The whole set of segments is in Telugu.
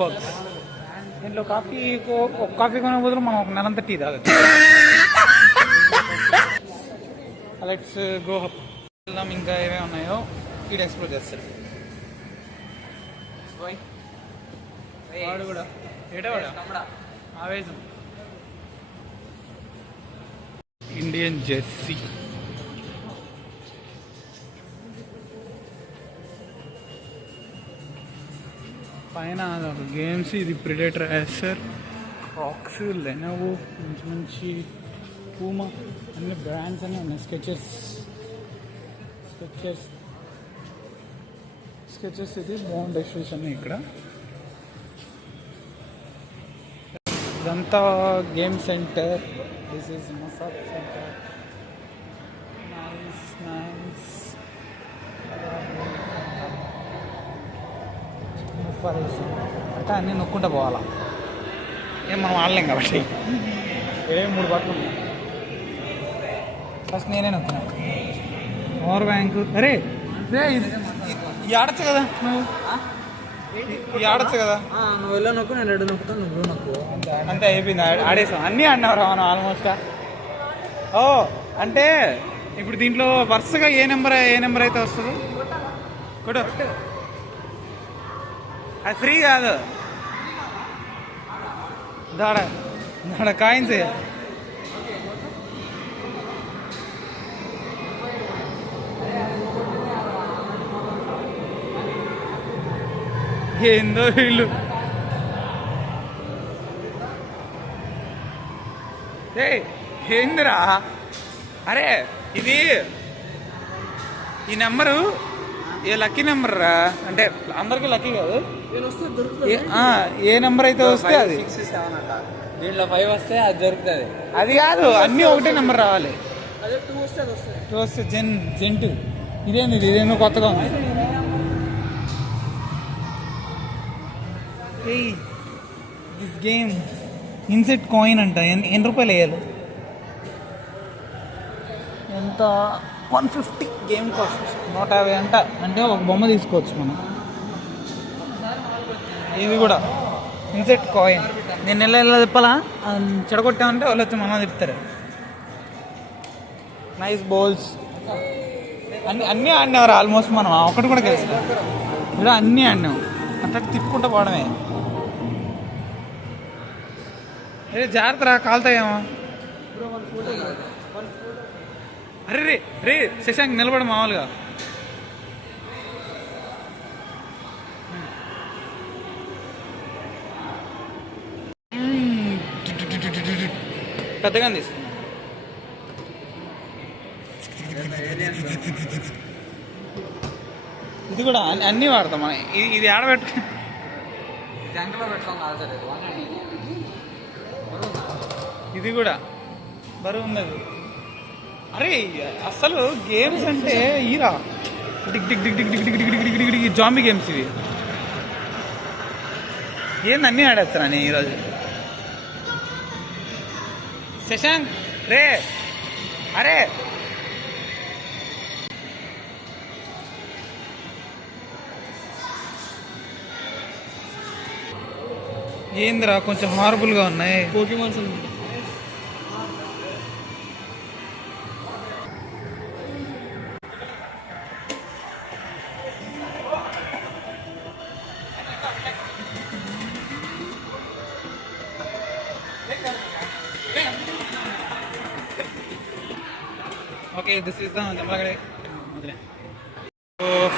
స్టార్బక్స్. దీంట్లో ఒక కాఫీ కొనే బదులు మనం ఒక నెలంతా టీ తాగచ్చు. Let's go up. ఇంకా ఏమేమి ఉన్నాయో ఇక్కడ ఎక్స్ప్లోర్ చేస్తారు. వాడు కూడా ఏటవాడా ఆవేశం. Indian Jersey. పైన గేమ్స్. ఇది ప్రిడేటర్, యాసర్, క్రాక్స్, లెనోవో, మంచి మంచి పూమా అన్ని బ్రాండ్స్ అన్నీ ఉన్నాయి. స్కెచెస్ ఇది బాగుంటాయి షూస్ అన్నీ ఇక్కడ. ఇదంతా game centre. This is massage centre. Nice. అంటే అన్నీ నొక్కుంటూ పోవాలా. ఏం మనం ఆడలేం కాబట్టి. 3 బట్టలు ఉన్నాయి. ఫస్ట్ నేనే నొక్కినా. Power bank. అరే ఇది ఆడచ్చు కదా నువ్వు. ఇది ఆడచ్చు కదా. నువ్వు వెళ్ళా నొక్కు, నేను 2 నొక్కుతాను, నువ్వు నొక్కు. అంతే అయిపోయింది. ఆడేసాం. అన్నీ ఆడినవరా మనం ఆల్మోస్ట్. ఓ అంటే ఇప్పుడు దీంట్లో వరుసగా ఏ నెంబర్ అయితే వస్తుందో కొడు. అది ఫ్రీ కాదు. దాడ కాయిన్స్. ఏందో వీళ్ళు. ఏందిరా. అరే ఇది ఈ నెంబరు ఏ లక్కీ నెంబర్ రా. అంటే అందరికి లక్కీ కాదు. ఏ నెంబర్ అయితే వస్తే అది. 6, 7 అట్లా. దీంట్లో 5 వస్తే అది దొరుకుతుంది. అది కాదు, అన్నీ ఒకటే నెంబర్ రావాలి. అదే 2 వస్తే అది వస్తుంది. 2 వస్తే జెంటు. ఇదేందో కొత్తగా ఉంది. దిస్ గేమ్ ఇన్సెట్ కాయిన్ అంట. ఎన్ని రూపాయలు వేయాలి? ఎంత? 150 గేమ్ కాస్ట్. 150 అంట. అంటే ఒక బొమ్మ తీసుకోవచ్చు మనం. ఇది కూడా ఇన్సెట్ కాయిన్. నేను ఎలా తిప్పాలా? చెడగొట్టామంటే వాళ్ళు వచ్చి మన తిప్పుతారు. Nice bowls. అన్నీ ఆడినారు ఆల్మోస్ట్. మనం ఒకటి కూడా గెలుస్తాం. ఇలా అన్నీ ఆడినాం. అట్లా తిప్పుకుంటూ పోవడమే. అరే జాగ్రత్త రా, కాలుతాయేమో. అరే రే శశాంక్ నిలబడి మామూలుగా. పెద్దగా తీసుకున్నా. ఇది కూడా అన్నీ వాడతాం మనం. ఇది ఆడబెట్టు. ఇది కూడా బరువు ఉన్నది. అరే అసలు గేమ్స్ అంటే ఈరా జాంబీ గేమ్స్ ఇవి. ఏంది అన్నీ ఆడేస్తాను నేను ఈరోజు. శశాంక్ రే. అరే ఏందిరా కొంచెం హారబుల్గా ఉన్నాయి. Pokemons. Okay this is the జమలగడే.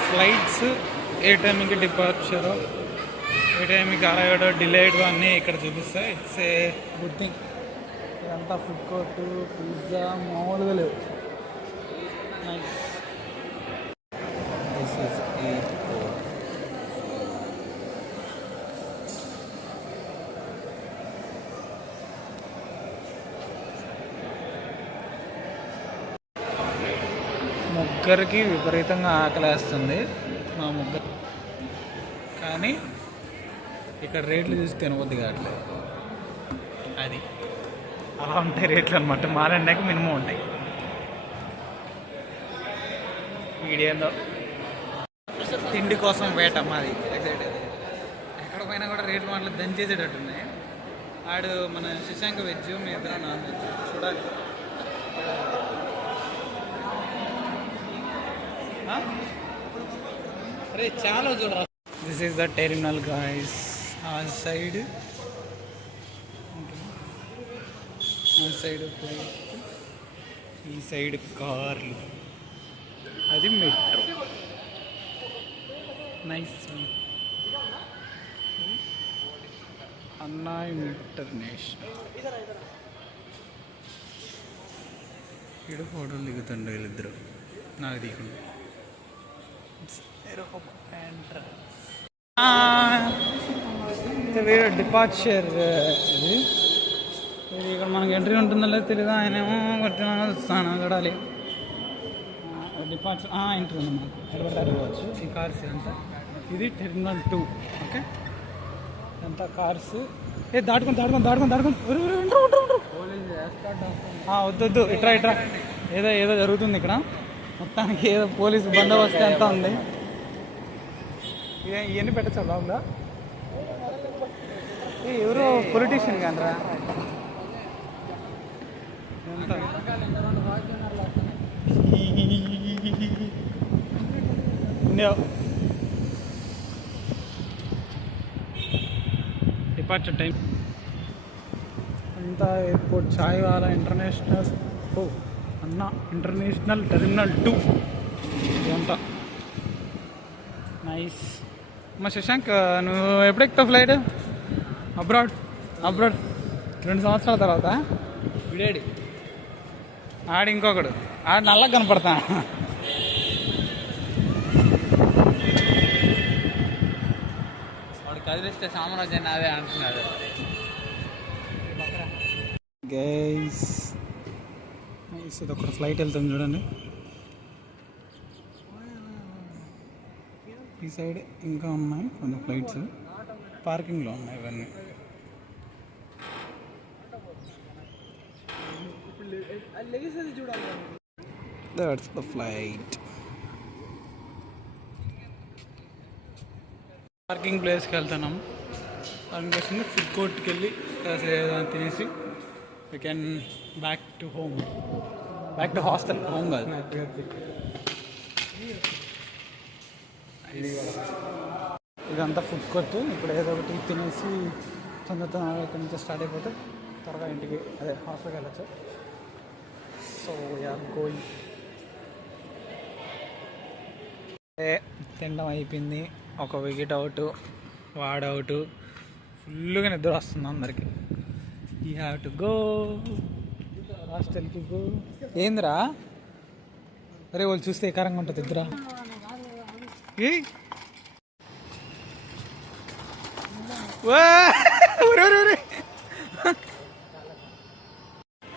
ఫ్లైట్స్ ఏ టైంకి డిపార్చర్, ఏ టైంకి అరైవ్డ్, డిలేడ్ అన్నీ ఇక్కడ చూపిస్తాయి. It's a good thing. ఇదంతా ఫుడ్ కోర్టు, పిజ్జా మామూలుగా లేవు. నైస్. దిస్ ఈస్ ముగ్గురికి విపరీతంగా ఆకలేస్తుంది. మా ముగ్గురు. కానీ ఇక్కడ రేట్లు చూసి తినబుద్ది కావట్లేదు. అది అలా ఉంటాయి రేట్లు అనమాట. మారన్నాక మినిమం ఉంటాయి. వీడేందో తిండి కోసం వేట మాది. ఎక్కడ పైన కూడా రేట్లు మాటలు దంచేసేటట్టున్నాయి. ఆడు మన శశాంక్ వెజ్, మీ ఇద్దరు నాన్ వెజ్. చూడాలి. అరే చాలా చూడరా. This is the terminal guys. ఆ సైడ్ ఫ్లైట్, ఈ సైడ్ కార్లు, అది మెట్రో. నైస్. అన్నా ఇంటర్నేషనల్. ఇక్కడ ఫోటోలు దిగుతుండే వీళ్ళిద్దరు, నాకు దిగుండు. వేరే డిపార్చర్ ఇది. ఇక్కడ మనకి ఎంట్రీ ఉంటుందో లేదో తెలియదు. ఆయన ఏమో కొట్టిన చూడాలి. డిపార్చర్ ఎంట్రీ ఉంది మాకు. అడగవచ్చు ఈ కార్స్ అంతా. ఇది టెర్మినల్ 2. ఓకే, అంతా కార్స్. దాటుకొని వద్దు ఇట్రా. ఏదో జరుగుతుంది ఇక్కడ మొత్తానికి. ఏదో పోలీసు బందోబస్తు అంతా ఉంది. ఇవన్నీ పెట్టచ్చా బాబులా? ఎవరో పొలిటీషియన్ కానరా. డిపార్చర్ టైం అంతా. Airport Chaiwala international. అన్నా ఇంటర్నేషనల్ టెర్మినల్ 2 ఇదంతా. నైస్. మా శశాంక్, నువ్వు ఎప్పుడు ఎక్కుతావు ఫ్లైట్? అబ్రాడ్ 2 సంవత్సరాల తర్వాత. విడేడి ఆడు ఇంకొకడు, ఆడు నల్లగా కనపడతా. వాడు కదిలిస్తే సామ్రాజ్యాన్ని అదే అంటున్నాడు. గైస్ ఇది ఒక ఫ్లైట్ వెళ్తుంది చూడండి. ఈ సైడ్ ఇంకా ఉన్నాయి కొన్ని ఫ్లైట్స్ పార్కింగ్లో ఉన్నాయి. ఇవన్నీ దట్స్ ద ఫ్లైట్. పార్కింగ్ ప్లేస్కి వెళ్తున్నాం. పార్కింగ్ ప్లేస్ ఉంది. ఫుడ్ కోర్ట్కి వెళ్ళి కాసేపు తినేసి we can back to hostel. Home కాదు. ఇదంతా ఫుడ్ కోర్ట్. ఇప్పుడు ఏదో ఒకటి తినేసి తొందరగా ఇక్కడి నుంచి స్టార్ట్ అయిపోతే త్వరగా ఇంటికి, అదే హాస్టల్కి వెళ్ళచ్చు. So we are going. తినడం అయిపోయింది. ఒక వికెట్ అవుట్, వాడవుట్. ఫుల్గా నిద్ర వస్తుంది అందరికి. యూ హ్యావ్ టు గో హాస్టల్కి. గో. ఏందిరా? అరే వాళ్ళు చూస్తే ఏకారంగా ఉంటుంది ఇద్దరా.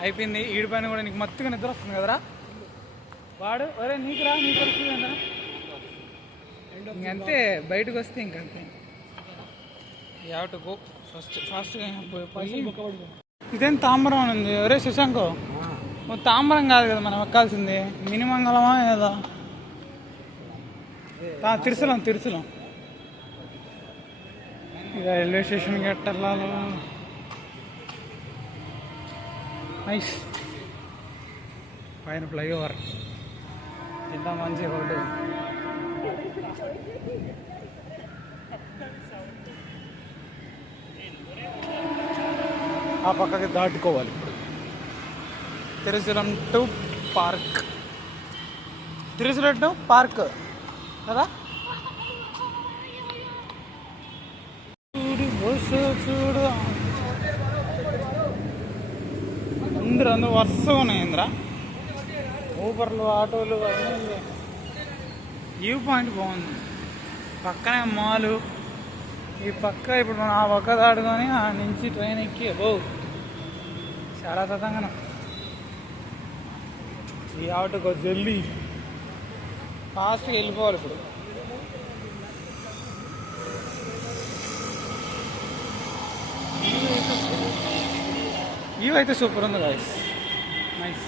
అయిపోయింది. ఈడి పైన కూడా నీకు మత్తుగా నిద్ర వస్తుంది కదరా. వాడు ఒరే నీకు వస్తుందా? ఇంకంతే, బయటకు వస్తే ఇంకంతే. యూ హ్యావ్ టు గో ఫాస్ట్గా పోయి. ఇదేం తాంబరం అని ఉంది. ఒరే శశాంక్, తాంబరం కాదు కదా మనం ఎక్కాల్సింది. మినిమంగళమా ఏదో తిరుసలం. ఇక రైల్వే స్టేషన్కి ఎట్టెళ్ళాలి. నైస్. పైన ఫ్లైఓవర్ కింద మంచి రోడ్డు. ఆ పక్కకి దాటుకోవాలి. ఇప్పుడు Tirusulam to park. Tirusulam to park కదా. చూడు అందరూ వరుసగా ఉన్నాయి. ఇంద్రా ఊబర్లు, ఆటోలు అన్నీ. వ్యూ పాయింట్ బాగుంది. పక్కనే మాలు. ఈ పక్క ఇప్పుడు మనం ఆ పక్క దాటుకొని ఆ నుంచి ట్రైన్ ఎక్కి చాలా తతంగా. ఈ ఆటోకి జల్దీ ఫాస్ట్గా వెళ్ళిపోవాలి ఇప్పుడు. వ్యూ అయితే సూపర్ ఉంది గాయ్స్. నైస్.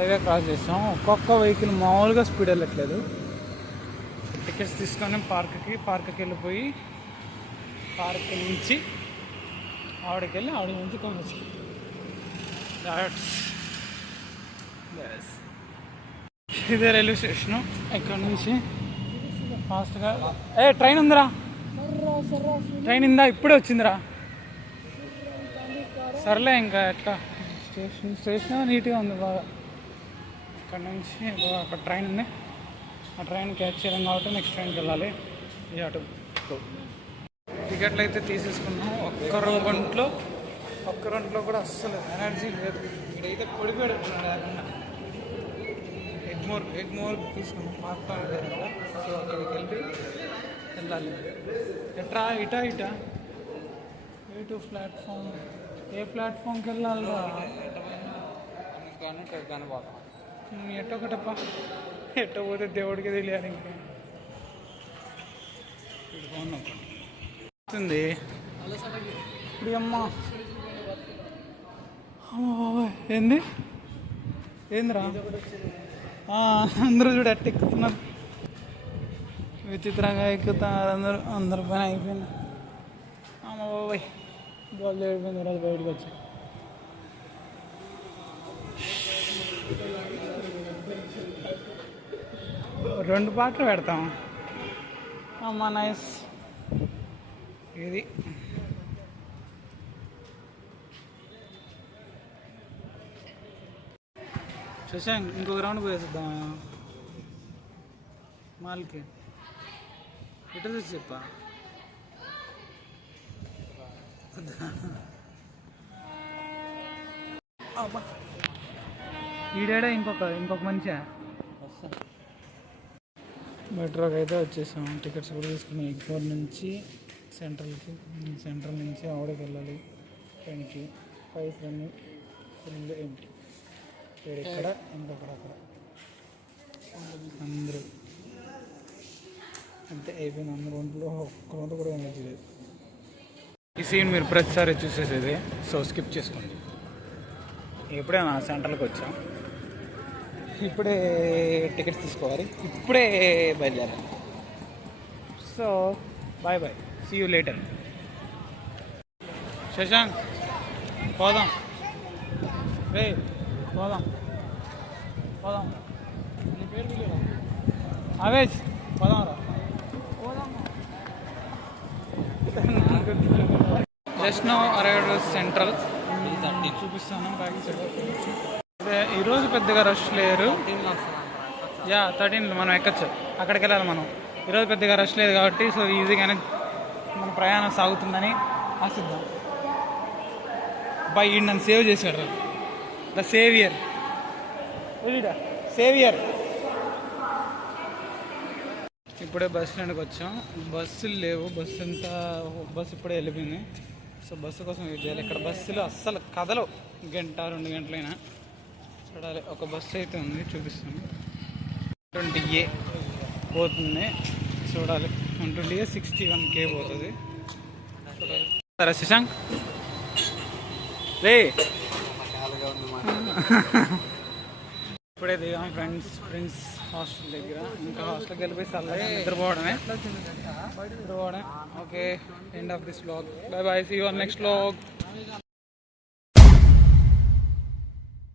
హైవే క్రాస్ చేస్తాం. ఒక్కొక్క వెహికల్ మామూలుగా స్పీడ్ వెళ్ళట్లేదు. టికెట్స్ తీసుకొని పార్క్కి వెళ్ళిపోయి పార్క్ నుంచి ఆవిడకి వెళ్ళి ఆవిడ నుంచి కొనవచ్చు. ఇదే రైల్వే స్టేషను. ఇక్కడ నుంచి ఫాస్ట్గా ట్రైన్ ఉందిరా, ట్రైన్ ఇందా ఇప్పుడే వచ్చిందిరా. సర్లే ఇంకా ఎట్లా స్టేషన్ నీట్గా ఉంది బాగా. ఇక్కడ నుంచి అక్కడ ట్రైన్ ఉంది, ఆ ట్రైన్ క్యాచ్ చేయడం కాబట్టి నెక్స్ట్ ట్రైన్కి వెళ్ళాలి. ఈ ఆటో టికెట్లు అయితే తీసేసుకున్నాం. ఒక్క రెంట్లో కూడా అస్సలు ఎనర్జీ లేదు. ఇక్కడైతే పొడి పెడుతున్నాడు. ఎగ్మోర్ తీసుకున్నాం ప్లాట్ఫామ్ దగ్గర. సో అక్కడికి వెళ్ళాలి. ఎట్రా ఇటా ఏ టూ ప్లాట్ఫామ్, ఏ ప్లాట్ఫామ్కి వెళ్ళాలిరా? ఎట్టొకటప్ప ఎట్ట పోతే దేవుడికి తెలియాలి. ఇంకా వస్తుంది ఇప్పుడు అమ్మ ఏందిరా అందరూ చూడు ఎట్ట ఎక్కుతున్నారు, విచిత్రంగా ఎక్కుతున్నారు అందరు పని అయిపోయింది. అమ్మ బాబాయ్ బాల్ అయిపోయింది. ఈరోజు బయటకు వచ్చి రెండు పాటలు పెడతాం. అమ్మ నైస్. ఇది శశాంక్ ఇంకొక రౌండ్ పోయేద్దాం మాల్కి. ఎటు చూసి చెప్పా ఈడేడా ఇంకొక మనిషా. మెట్రోకి అయితే వచ్చేసాం. టికెట్స్ కూడా తీసుకున్నాం. ఎగ్మోర్ నుంచి సెంట్రల్ నుంచి ఆవిడకి వెళ్ళాలి ట్రైన్కి. పైసలన్నీ ఫుల్ ఏంటి ఇక్కడ ఇంకొకటి అక్కడ అందరూ అంతే అయిపోయింది. అందరూ ఒంట్లో ఒక్క కూడా ఎనర్జీ లేదు. ఈ సీన్ మీరు ప్రతిసారి చూసేసేది, సో స్కిప్ చేసుకోండి. ఇప్పుడే నా సెంటర్కి వచ్చాం. ఇప్పుడే టికెట్స్ తీసుకోవాలి, ఇప్పుడే బయలుదేరాలి. So bye bye, see you later. Shashank పోదాం, రే పోదాం నీ పేరు పిలువరా? అవేజ్ పోదాం రా. Just now arrived central. చూపిస్తాను బ్యాగ్ సైడ్. ఈరోజు పెద్దగా రష్ లేరు. 13 మనం ఎక్కచ్చు, అక్కడికి వెళ్ళాలి మనం. ఈరోజు పెద్దగా రష్ లేదు కాబట్టి సో ఈజీగానే మన ప్రయాణం సాగుతుందని ఆశిద్దాం. బై నన్ను సేవ్ చేశాడు ద సేవియర్. ఇప్పుడే బస్ స్టాండ్కి వచ్చాం. బస్సులు లేవు, బస్సు ఇప్పుడే వెళ్ళిపోయింది. సో బస్సు కోసం వెయిట్ చేయాలి. ఇక్కడ బస్సులు అస్సలు కదలవు, 1-2 గంటలైనా. చూడాలి. ఒక బస్సు అయితే ఉంది, చూపిస్తాను. 120A పోతుంది, చూడాలి. 120A 61K పోతుంది. చూడాలి. సరే శశాంక్ రే. ఇప్పుడే దిగాం ఫ్రెండ్స్ హాస్టల్ దగ్గర. ఇంకా హాస్టల్కి వెళ్ళిపోయి సల్లగా నిద్రపోవడమే. Okay, end of this vlog. Bye bye, see you on next vlog.